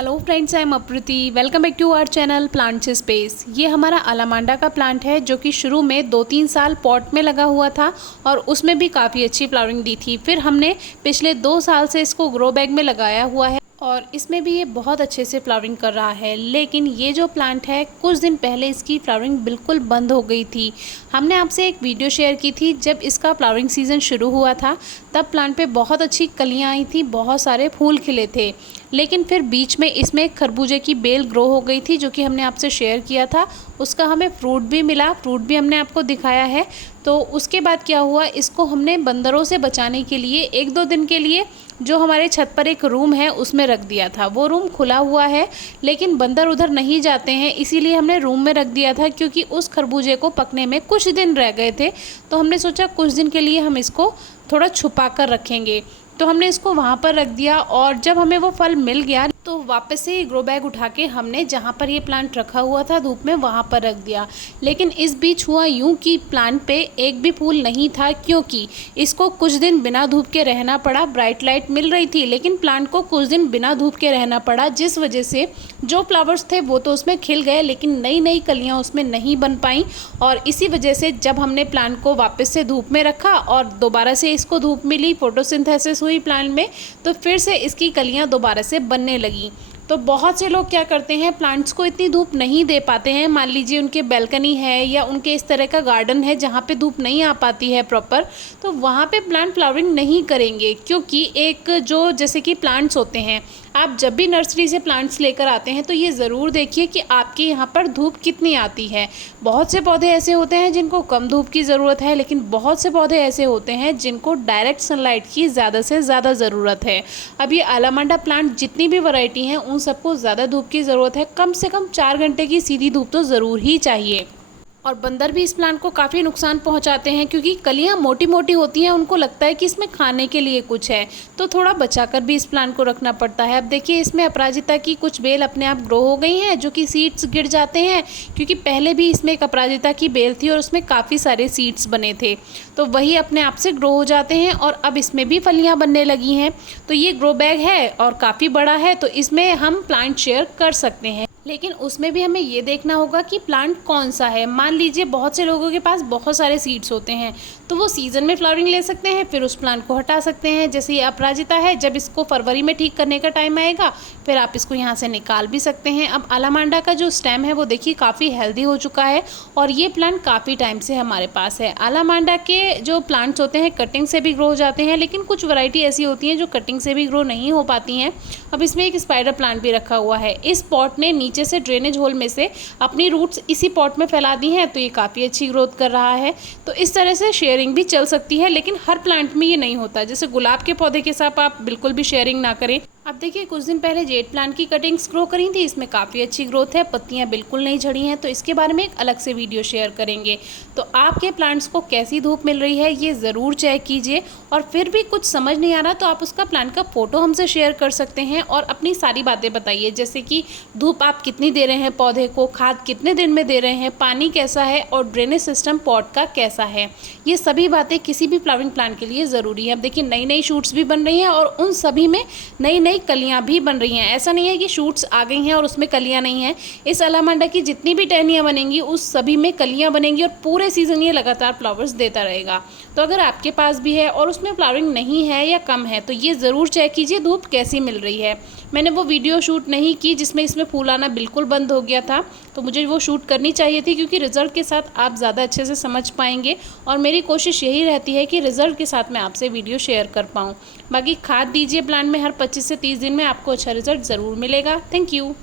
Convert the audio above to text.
Hello friends, I am Apriti. Welcome back to our channel plants space. ये हमारा अलामांडा का plant है जो कि शुरू में 2-3 साल पॉट में लगा हुआ था और उसमें भी काफ़ी अच्छी फ्लावरिंग दी थी। फिर हमने पिछले 2 साल से इसको ग्रो बैग में लगाया हुआ है और इसमें भी ये बहुत अच्छे से फ्लावरिंग कर रहा है। लेकिन ये जो प्लांट है, कुछ दिन पहले इसकी फ्लावरिंग बिल्कुल बंद हो गई थी। हमने आपसे एक वीडियो शेयर की थी जब इसका फ्लावरिंग सीज़न शुरू हुआ था, तब प्लांट पे बहुत अच्छी कलियां आई थी, बहुत सारे फूल खिले थे। लेकिन फिर बीच में इसमें खरबूजे की बेल ग्रो हो गई थी जो कि हमने आपसे शेयर किया था। उसका हमें फ्रूट भी मिला, फ्रूट भी हमने आपको दिखाया है। तो उसके बाद क्या हुआ, इसको हमने बंदरों से बचाने के लिए 1-2 दिन के लिए जो हमारे छत पर एक रूम है उसमें रख दिया था। वो रूम खुला हुआ है लेकिन बंदर उधर नहीं जाते हैं, इसीलिए हमने रूम में रख दिया था, क्योंकि उस खरबूजे को पकने में कुछ दिन रह गए थे। तो हमने सोचा कुछ दिन के लिए हम इसको थोड़ा छुपा कर रखेंगे, तो हमने इसको वहाँ पर रख दिया। और जब हमें वो फल मिल गया तो वापस से ग्रो बैग उठा के हमने जहाँ पर ये प्लांट रखा हुआ था धूप में, वहाँ पर रख दिया। लेकिन इस बीच हुआ यूँ कि प्लांट पे एक भी फूल नहीं था, क्योंकि इसको कुछ दिन बिना धूप के रहना पड़ा। ब्राइट लाइट मिल रही थी लेकिन प्लांट को कुछ दिन बिना धूप के रहना पड़ा, जिस वजह से जो फ्लावर्स थे वो तो उसमें खिल गए लेकिन नई नई कलियाँ उसमें नहीं बन पाई। और इसी वजह से जब हमने प्लांट को वापस से धूप में रखा और दोबारा से इसको धूप मिली, फोटोसिंथेसिस हुई प्लांट में, तो फिर से इसकी कलियाँ दोबारा से बनने लगी। तो बहुत से लोग क्या करते हैं, प्लांट्स को इतनी धूप नहीं दे पाते हैं। मान लीजिए उनके बैल्कनी है या उनके इस तरह का गार्डन है जहाँ पे धूप नहीं आ पाती है प्रॉपर, तो वहाँ पे प्लांट फ्लावरिंग नहीं करेंगे। क्योंकि एक जो जैसे कि प्लांट्स होते हैं, आप जब भी नर्सरी से प्लांट्स लेकर आते हैं तो ये ज़रूर देखिए कि आपके यहाँ पर धूप कितनी आती है। बहुत से पौधे ऐसे होते हैं जिनको कम धूप की ज़रूरत है, लेकिन बहुत से पौधे ऐसे होते हैं जिनको डायरेक्ट सनलाइट की ज़्यादा से ज़्यादा ज़रूरत है। अब ये अलामांडा प्लांट जितनी भी वैरायटी हैं उन सबको ज़्यादा धूप की ज़रूरत है। कम से कम 4 घंटे की सीधी धूप तो ज़रूर ही चाहिए। और बंदर भी इस प्लांट को काफ़ी नुकसान पहुंचाते हैं, क्योंकि कलियां मोटी मोटी होती हैं, उनको लगता है कि इसमें खाने के लिए कुछ है, तो थोड़ा बचाकर भी इस प्लांट को रखना पड़ता है। अब देखिए इसमें अपराजिता की कुछ बेल अपने आप ग्रो हो गई हैं जो कि सीड्स गिर जाते हैं, क्योंकि पहले भी इसमें एक अपराजिता की बेल थी और उसमें काफ़ी सारे सीड्स बने थे, तो वही अपने आप से ग्रो हो जाते हैं और अब इसमें भी फलियाँ बनने लगी हैं। तो ये ग्रो बैग है और काफ़ी बड़ा है, तो इसमें हम प्लांट शेयर कर सकते हैं। लेकिन उसमें भी हमें ये देखना होगा कि प्लांट कौन सा है। मान लीजिए बहुत से लोगों के पास बहुत सारे सीड्स होते हैं, तो वो सीज़न में फ्लावरिंग ले सकते हैं, फिर उस प्लांट को हटा सकते हैं। जैसे ये अपराजिता है, जब इसको फरवरी में ठीक करने का टाइम आएगा फिर आप इसको यहाँ से निकाल भी सकते हैं। अब अलामांडा का जो स्टेम है वो देखिए काफ़ी हेल्दी हो चुका है और ये प्लांट काफ़ी टाइम से हमारे पास है। अलामांडा के जो प्लांट्स होते हैं कटिंग से भी ग्रो हो जाते हैं, लेकिन कुछ वैरायटी ऐसी होती हैं जो कटिंग से भी ग्रो नहीं हो पाती हैं। अब इसमें एक स्पाइडर प्लांट भी रखा हुआ है। इस पॉट ने नीचे से ड्रेनेज होल में से अपनी रूट्स इसी पॉट में फैला दी हैं, तो ये काफ़ी अच्छी ग्रोथ कर रहा है। तो इस तरह से शेयरिंग भी चल सकती है, लेकिन हर प्लांट में ये नहीं होता। जैसे गुलाब के पौधे के साथ आप बिल्कुल भी शेयरिंग ना करें। अब देखिए कुछ दिन पहले जेड प्लांट की कटिंग्स ग्रो करी थी, इसमें काफ़ी अच्छी ग्रोथ है, पत्तियां बिल्कुल नहीं झड़ी हैं, तो इसके बारे में एक अलग से वीडियो शेयर करेंगे। तो आपके प्लांट्स को कैसी धूप मिल रही है ये ज़रूर चेक कीजिए, और फिर भी कुछ समझ नहीं आ रहा तो आप उसका प्लांट का फ़ोटो हमसे शेयर कर सकते हैं और अपनी सारी बातें बताइए, जैसे कि धूप आप कितनी दे रहे हैं पौधे को, खाद कितने दिन में दे रहे हैं, पानी कैसा है और ड्रेनेज सिस्टम पॉट का कैसा है। ये सभी बातें किसी भी फ्लावरिंग प्लांट के लिए ज़रूरी है। अब देखिए नई नई शूट्स भी बन रही हैं और उन सभी में नई नई कलियां भी बन रही हैं। ऐसा नहीं है कि शूट्स आ गई हैं और उसमें कलियां नहीं हैं। इस अलामांडा की जितनी भी टहनियां बनेंगी उस सभी में कलियां बनेंगी और पूरे सीजन ये लगातार फ्लावर्स देता रहेगा। तो अगर आपके पास भी है और उसमें फ्लावरिंग नहीं है या कम है तो ये ज़रूर चेक कीजिए धूप कैसी मिल रही है। मैंने वो वीडियो शूट नहीं की जिसमें इसमें फूल आना बिल्कुल बंद हो गया था, तो मुझे वो शूट करनी चाहिए थी, क्योंकि रिज़ल्ट के साथ आप ज़्यादा अच्छे से समझ पाएंगे और मेरी कोशिश यही रहती है कि रिज़ल्ट के साथ मैं आपसे वीडियो शेयर कर पाऊँ। बाकी खाद दीजिए प्लांट में, हर 25 से 30 दिन में आपको अच्छा रिज़ल्ट ज़रूर मिलेगा। Thank you.